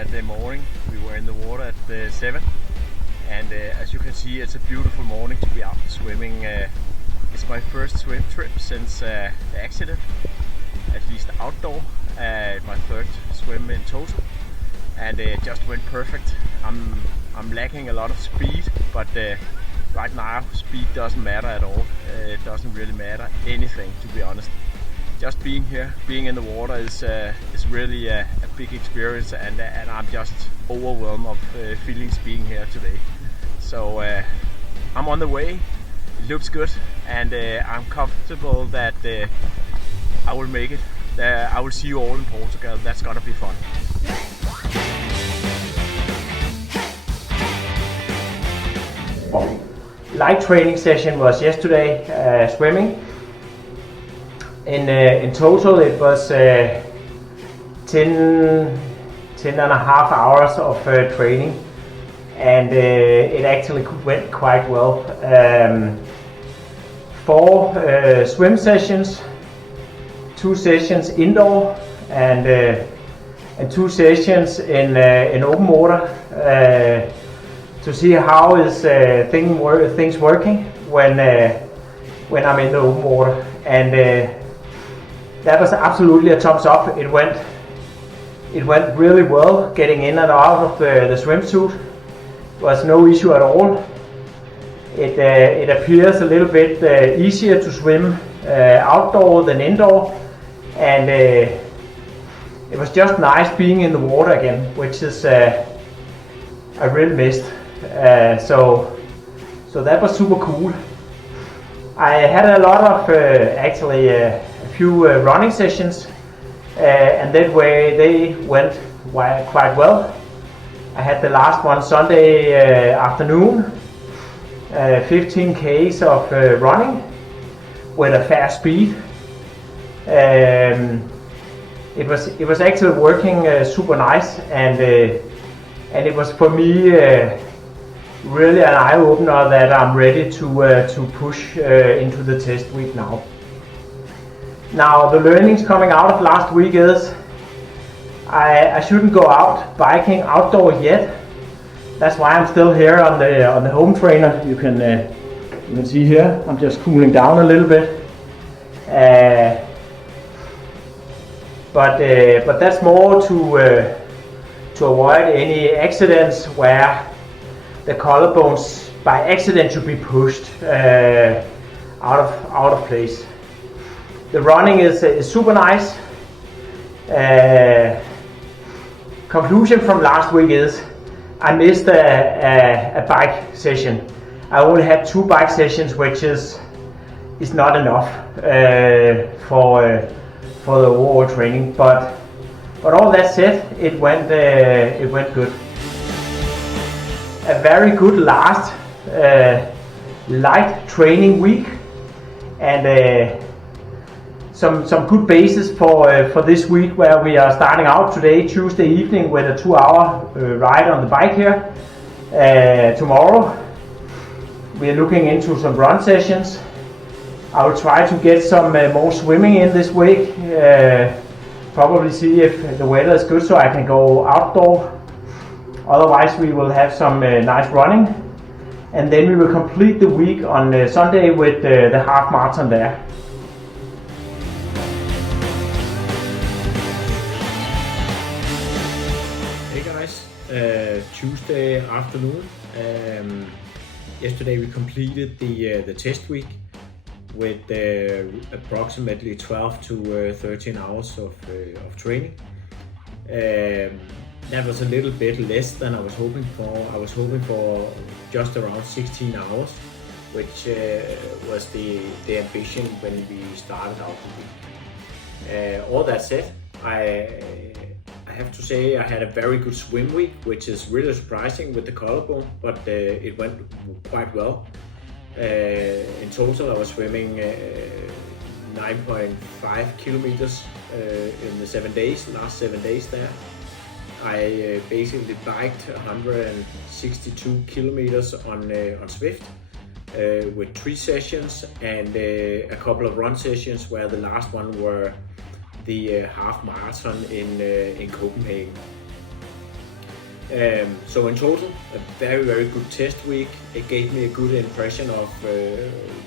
Saturday morning. We were in the water at 7, and as you can see, it's a beautiful morning to be out swimming. It's my first swim trip since the accident, at least outdoor. My third swim in total, and it just went perfect. I'm lacking a lot of speed, but right now speed doesn't matter at all. It doesn't really matter anything, to be honest. Just being here, being in the water is really a big experience, and I'm just overwhelmed of feelings being here today. So I'm on the way. It looks good, and I'm comfortable that I will make it. I will see you all in Portugal. That's gonna be fun. Light training session was yesterday, swimming. In total it was 10 and a half hours of training, and it actually went quite well. 4 swim sessions, 2 sessions indoor, and 2 sessions in open water, to see how is things working when I'm in the open water. And that was absolutely a thumbs up. It went really well. Getting in and out of the swimsuit was no issue at all. It appears a little bit easier to swim outdoor than indoor, and it was just nice being in the water again, which is I really missed. So that was super cool. I had a lot of actually a few running sessions, and that way they went quite well. I had the last one Sunday afternoon, 15 k's of running with a fast speed. It was actually working super nice, and it was for me really an eye-opener that I'm ready to push into the test week now. Now the learnings coming out of last week is I shouldn't go out biking outdoor yet. That's why I'm still here on the home trainer. You can see here I'm just cooling down a little bit. But that's more to avoid any accidents where the collarbones by accident should be pushed out of place. The running is super nice. Conclusion from last week is I missed a bike session. I only had 2 bike sessions, which is not enough for the overall training. But all that said, it went good. A very good last light training week, and some good basis for this week, where we are starting out today, Tuesday evening, with a 2-hour ride on the bike here. Tomorrow we are looking into some run sessions. I will try to get some more swimming in this week. Probably see if the weather is good so I can go outdoor. Otherwise we will have some nice running, and then we will complete the week on Sunday with the half marathon there. Hey guys, Tuesday afternoon. Yesterday we completed the test week with approximately 12 to 13 hours of training. That was a little bit less than I was hoping for. I was hoping for just around 16 hours, which was the ambition when we started out the week. All that said, I have to say I had a very good swim week, which is really surprising with the collarbone, but it went quite well. In total I was swimming 9.5 kilometers in the last 7 days there. I basically biked 162 kilometers on Swift with 3 sessions and a couple of run sessions, where the last one were the half marathon in Copenhagen. So in total, a very, very good test week. It gave me a good impression of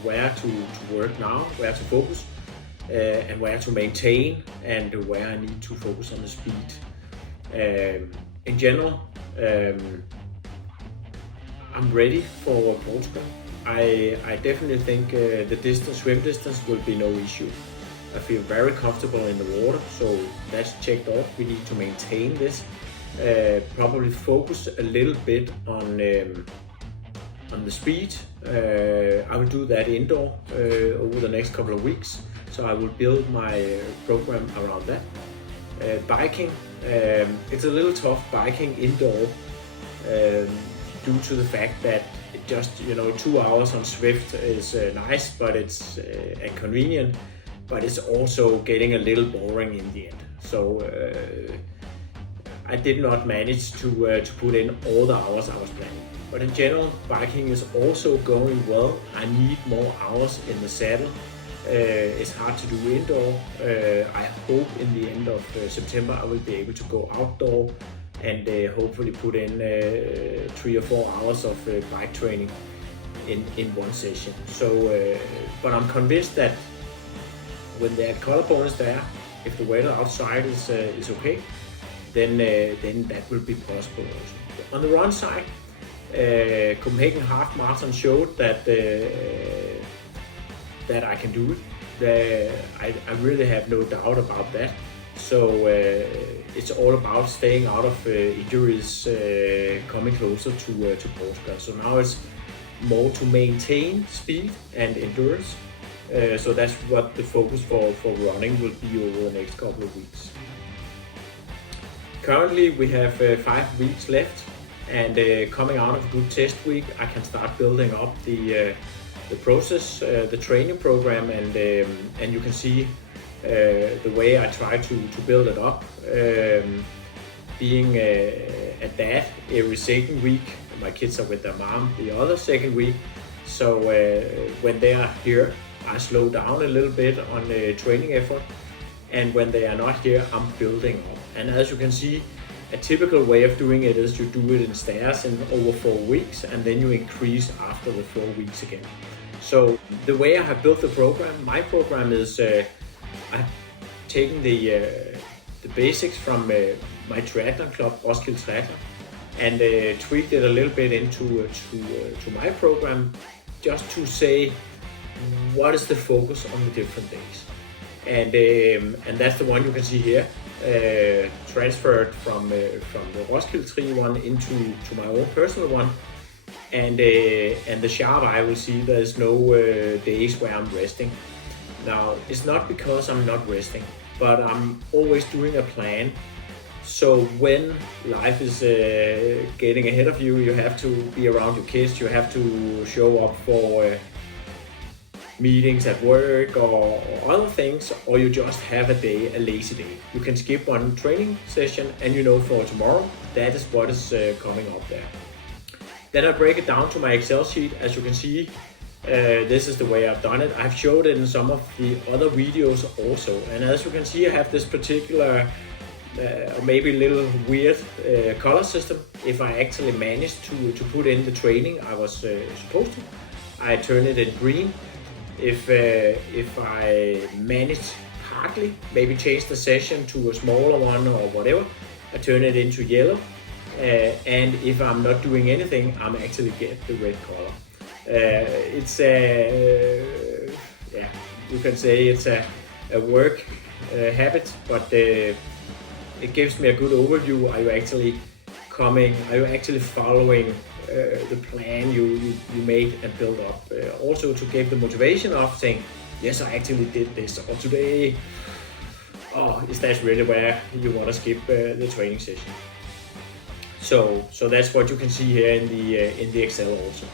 where to work now, where to focus, and where to maintain, and where I need to focus on the speed. In general, I'm ready for Portugal. I definitely think the swim distance will be no issue. I feel very comfortable in the water, so that's checked off. We need to maintain this. Probably focus a little bit on the speed. I will do that indoor over the next couple of weeks, so I will build my program around that. Biking, it's a little tough biking indoor due to the fact that just 2 hours on Swift is nice, but it's inconvenient, but it's also getting a little boring in the end. So I did not manage to put in all the hours I was planning. But in general, biking is also going well. I need more hours in the saddle. It's hard to do indoor. I hope in the end of September I will be able to go outdoor and hopefully put in 3 or 4 hours of bike training in one session. So, but I'm convinced that when the collarbone is there, if the weather outside is okay, then that will be possible also. On the run side, Copenhagen Half Marathon showed that I can do it. I really have no doubt about that. So it's all about staying out of injuries coming closer to Portugal. So now it's more to maintain speed and endurance. So that's what the focus for running will be over the next couple of weeks. Currently we have 5 weeks left, and coming out of a good test week, I can start building up the process, the training program, and you can see the way I try to build it up. Being a dad every second week, my kids are with their mom the other second week, so when they are here, I slow down a little bit on the training effort, and when they are not here, I'm building up. And as you can see, a typical way of doing it is you do it in stairs in over 4 weeks, and then you increase after the 4 weeks again. So the way I have built the program, my program is I've taken the basics from my triathlon club, Roskilde Triathlon, and tweaked it a little bit into to my program, just to say what is the focus on the different days. And that's the one you can see here, transferred from the Roskilde Tri one into my own personal one. And the sharp eye will see there's no days where I'm resting. Now, it's not because I'm not resting, but I'm always doing a plan. So when life is getting ahead of you, you have to be around your kids, you have to show up for meetings at work or other things, or you just have a lazy day. You can skip one training session and you know for tomorrow, that is what is coming up there. Then I break it down to my Excel sheet. As you can see, this is the way I've done it. I've showed it in some of the other videos also. And as you can see, I have this particular, maybe a little weird color system. If I actually managed to put in the training I was supposed to, I turn it in green. If I manage partly, maybe change the session to a smaller one or whatever, I turn it into yellow. And if I'm not doing anything, I'm actually get the red color. It's yeah, you can say it's a work habit, but it gives me a good overview. Are you actually following the plan you made and build up? Also to give the motivation of saying, yes, I actually did this, or today, is that really where you want to skip the training session? So that's what you can see here in the Excel also.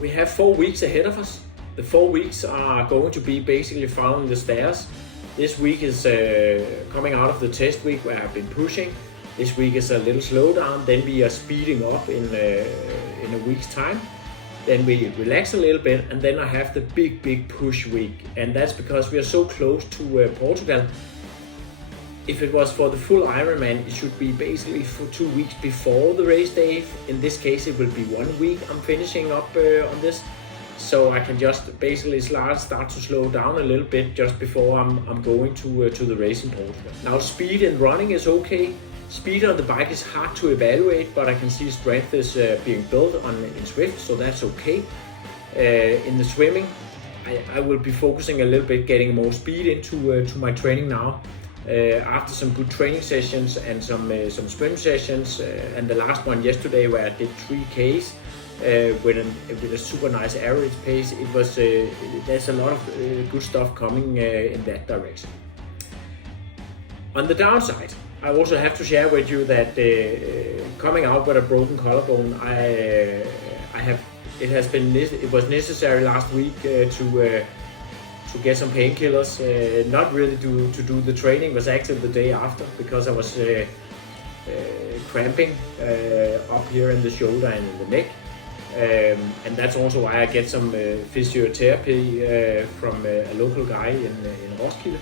We have 4 weeks ahead of us. The 4 weeks are going to be basically following the stairs. This week is coming out of the test week where I've been pushing. This week is a little slowdown. Then we are speeding up in a week's time. Then we relax a little bit, and then I have the big push week. And that's because we are so close to Portugal. If it was for the full Ironman, it should be basically for 2 weeks before the race day. In this case, it will be 1 week I'm finishing up on this. So I can just basically start to slow down a little bit just before I'm going to the race in Portugal. Now speed in running is okay. Speed on the bike is hard to evaluate, but I can see strength is being built in Swift, so that's okay. In the swimming, I will be focusing a little bit getting more speed into to my training now. After some good training sessions and some swim sessions, and the last one yesterday where I did 3Ks with a super nice average pace, it was there's a lot of good stuff coming in that direction. On the downside, I also have to share with you that coming out with a broken collarbone, it was necessary last week to get some painkillers. Not really to do the training, was actually the day after, because I was cramping up here in the shoulder and in the neck. And that's also why I get some physiotherapy from a local guy in Roskilde,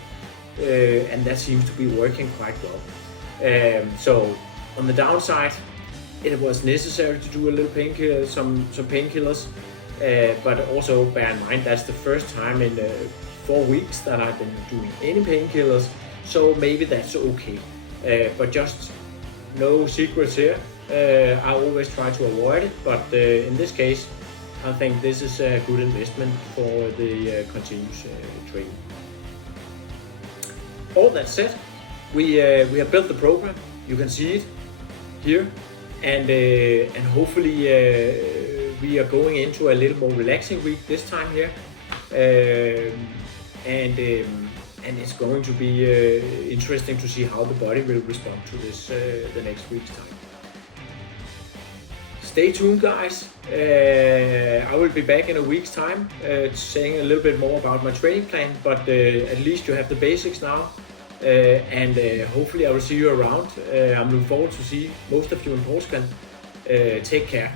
and that seems to be working quite well. So on the downside, it was necessary to do a little painkiller, some painkillers, but also bear in mind that's the first time in 4 weeks that I've been doing any painkillers, so maybe that's okay. But just no secrets here. I always try to avoid it, but in this case, I think this is a good investment for the continuous training. All that said, we have built the program. You can see it here, and hopefully we are going into a little more relaxing week this time here, and it's going to be interesting to see how the body will respond to this the next week's time. Stay tuned, guys. I will be back in a week's time saying a little bit more about my training plan, but at least you have the basics now, and hopefully I will see you around. I'm looking forward to see most of you in Portugal. Take care.